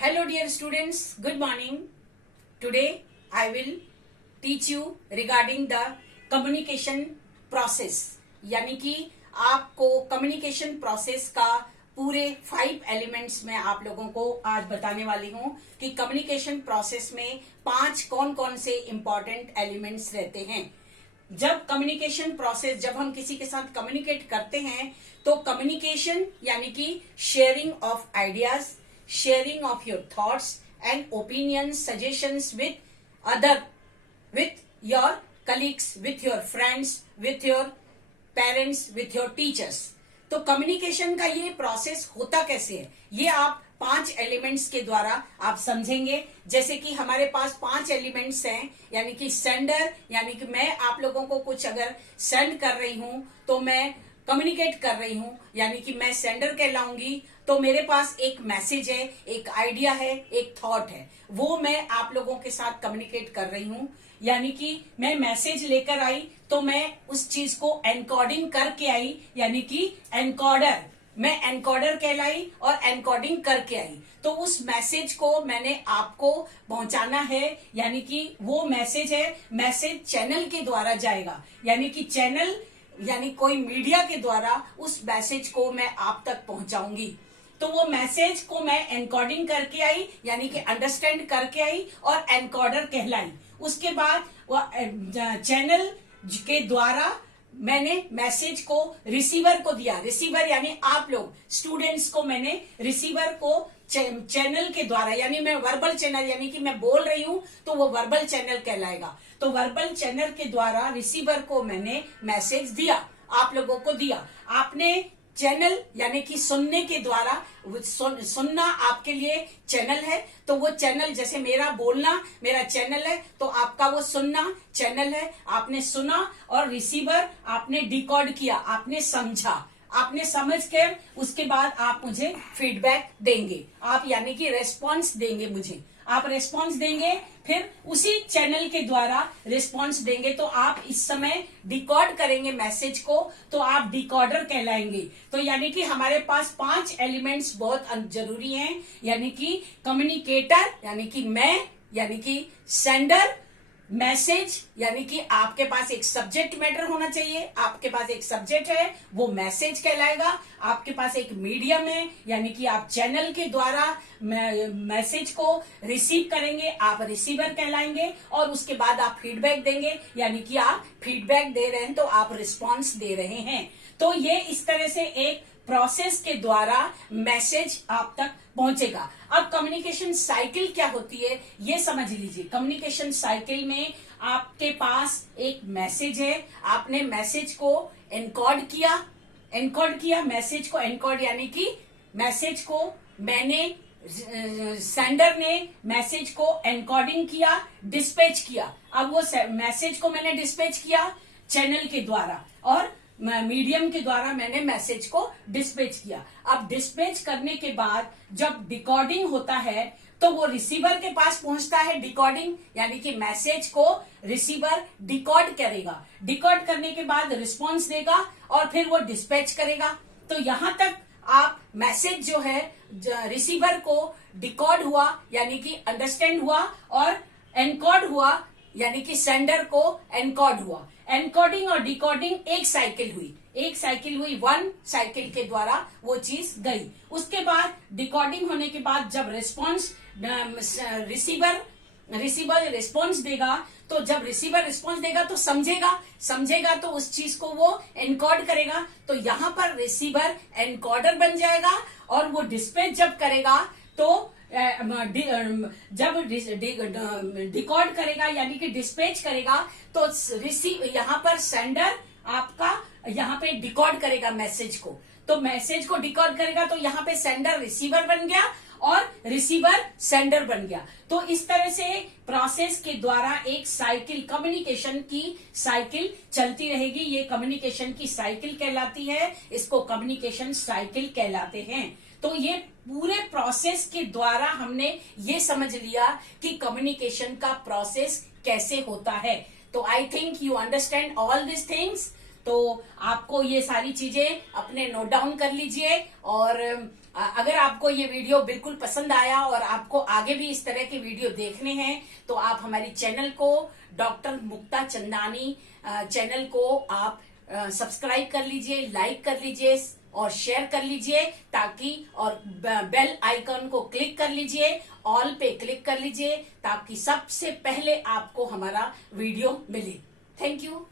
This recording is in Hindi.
Hello dear students, good morning. Today I will teach you regarding the communication process. यानी कि आपको communication process का पूरे 5 एलिमेंट्स में आप लोगों को आज बताने वाली हूँ कि communication process में 5 कौन कौन से important एलिमेंट्स रहते हैं। जब कम्युनिकेशन प्रोसेस जब हम किसी के साथ कम्युनिकेट करते हैं तो कम्युनिकेशन यानी कि sharing of ideas, sharing of your thoughts and opinions, suggestions with your colleagues, with your friends, with your parents, with your teachers. तो कम्युनिकेशन का ये प्रोसेस होता कैसे है, ये आप 5 एलिमेंट्स के द्वारा आप समझेंगे। जैसे कि हमारे पास 5 एलिमेंट्स हैं, यानी कि सेंडर, यानी कि मैं आप लोगों को कुछ अगर सेंड कर रही हूं तो मैं कम्युनिकेट कर रही हूं, यानी कि मैं सेंडर कहलाऊंगी। तो मेरे पास एक मैसेज है, एक आइडिया है, एक थॉट है, वो मैं आप लोगों के साथ कम्युनिकेट कर रही हूं। यानी कि मैं मैसेज लेकर आई तो मैं उस चीज को एनकोडिंग करके आई, यानी कि एनकोडर, मैं एनकोडर कहलाई और एनकोडिंग करके आई। तो उस मैसेज को मैंने आपको पहुंचाना है, यानी कि वो मैसेज है, मैसेज चैनल के द्वारा जाएगा, यानी कि चैनल यानी कोई मीडिया के द्वारा उस मैसेज को मैं आप तक पहुंचाऊंगी। तो वो मैसेज को मैं एनकोडिंग करके आई, यानी कि अंडरस्टैंड करके आई और एनकोडर कहलाई। उसके बाद वो चैनल के द्वारा मैंने मैसेज को रिसीवर को दिया। रिसीवर यानी आप लोग स्टूडेंट्स को मैंने रिसीवर को चैनल के द्वारा, यानी मैं वर्बल चैनल, यानी कि मैं बोल रही हूं तो वो वर्बल चैनल कहलाएगा। तो वर्बल चैनल के द्वारा रिसीवर को मैंने मैसेज दिया, आप लोगों को दिया। आपने चैनल यानी कि सुनने के द्वारा, सुनना आपके लिए चैनल है, तो वो चैनल जैसे मेरा बोलना मेरा चैनल है, तो आपका वो सुनना चैनल है। आपने सुना और रिसीवर आपने डिकोड किया, आपने समझा, आपने समझ कर उसके बाद आप मुझे फीडबैक देंगे, आप यानी कि रेस्पॉन्स देंगे मुझे, आप रेस्पॉन्स देंगे, फिर उसी चैनल के द्वारा रिस्पॉन्स देंगे। तो आप इस समय डिकोड करेंगे मैसेज को, तो आप डिकोडर कहलाएंगे। तो यानी कि हमारे पास 5 एलिमेंट्स बहुत जरूरी हैं, यानी कि कम्युनिकेटर यानी कि मैं, यानी कि सेंडर, मैसेज यानी कि आपके पास एक सब्जेक्ट मैटर होना चाहिए, आपके पास एक सब्जेक्ट है वो मैसेज कहलाएगा। आपके पास एक मीडियम है, यानी कि आप चैनल के द्वारा मैसेज को रिसीव करेंगे, आप रिसीवर कहलाएंगे। और उसके बाद आप फीडबैक देंगे, यानी कि आप फीडबैक दे रहे हैं तो आप रिस्पॉन्स दे रहे हैं। तो ये इस तरह से एक प्रोसेस के द्वारा मैसेज आप तक पहुंचेगा। अब कम्युनिकेशन साइकिल क्या होती है ये समझ लीजिए। कम्युनिकेशन साइकिल में आपके पास एक मैसेज है, आपने मैसेज को एनकोड किया, मैसेज को एनकोड यानी कि मैसेज को मैंने सेंडर ने मैसेज को एनकोडिंग किया, डिस्पैच किया। अब वो मैसेज को मैंने डिस्पैच किया चैनल के द्वारा और मीडियम के द्वारा मैंने मैसेज को डिस्पैच किया। अब डिस्पैच करने के बाद जब डिकोडिंग होता है तो वो रिसीवर के पास पहुंचता है। डिकोडिंग यानी कि मैसेज को रिसीवर डिकोड करेगा, डिकोड करने के बाद रिस्पॉन्स देगा और फिर वो डिस्पैच करेगा। तो यहां तक आप मैसेज जो है रिसीवर को डिकोड हुआ यानी कि अंडरस्टैंड हुआ और एनकोड हुआ यानी कि सेंडर को एनकोड हुआ। एनकोडिंग और डिकोडिंग एक साइकिल हुई, 1 साइकिल के द्वारा वो चीज गई। उसके बाद डिकोडिंग होने के बाद जब रिस्पॉन्स रिसीवर रिस्पॉन्स देगा, तो जब रिसीवर रिस्पॉन्स देगा तो समझेगा तो उस चीज को वो एनकोड करेगा। तो यहाँ पर रिसीवर एनकोडर बन जाएगा और वो डिस्पैच जब करेगा तो जब डिकोड करेगा यानी कि डिस्पैच करेगा तो यहाँ पर सेंडर आपका यहाँ पे डिकोड करेगा मैसेज को, तो मैसेज को डिकोड करेगा तो यहाँ पे सेंडर रिसीवर बन गया और रिसीवर सेंडर बन गया। तो इस तरह से प्रोसेस के द्वारा एक साइकिल, कम्युनिकेशन की साइकिल चलती रहेगी। ये कम्युनिकेशन की साइकिल कहलाती है, इसको कम्युनिकेशन साइकिल कहलाते हैं। तो ये पूरे प्रोसेस के द्वारा हमने ये समझ लिया कि कम्युनिकेशन का प्रोसेस कैसे होता है। तो I think you understand all this things. तो आपको ये सारी चीजें अपने नोट डाउन कर लीजिए और अगर आपको ये वीडियो बिल्कुल पसंद आया और आपको आगे भी इस तरह के वीडियो देखने हैं तो आप हमारी चैनल को, डॉक्टर मुक्ता चंदानी चैनल को आप सब्सक्राइब कर लीजिए, लाइक कर लीजिए और शेयर कर लीजिए, ताकि और बेल आइकन को क्लिक कर लीजिए, ऑल पे क्लिक कर लीजिए, ताकि सबसे पहले आपको हमारा वीडियो मिले। Thank you.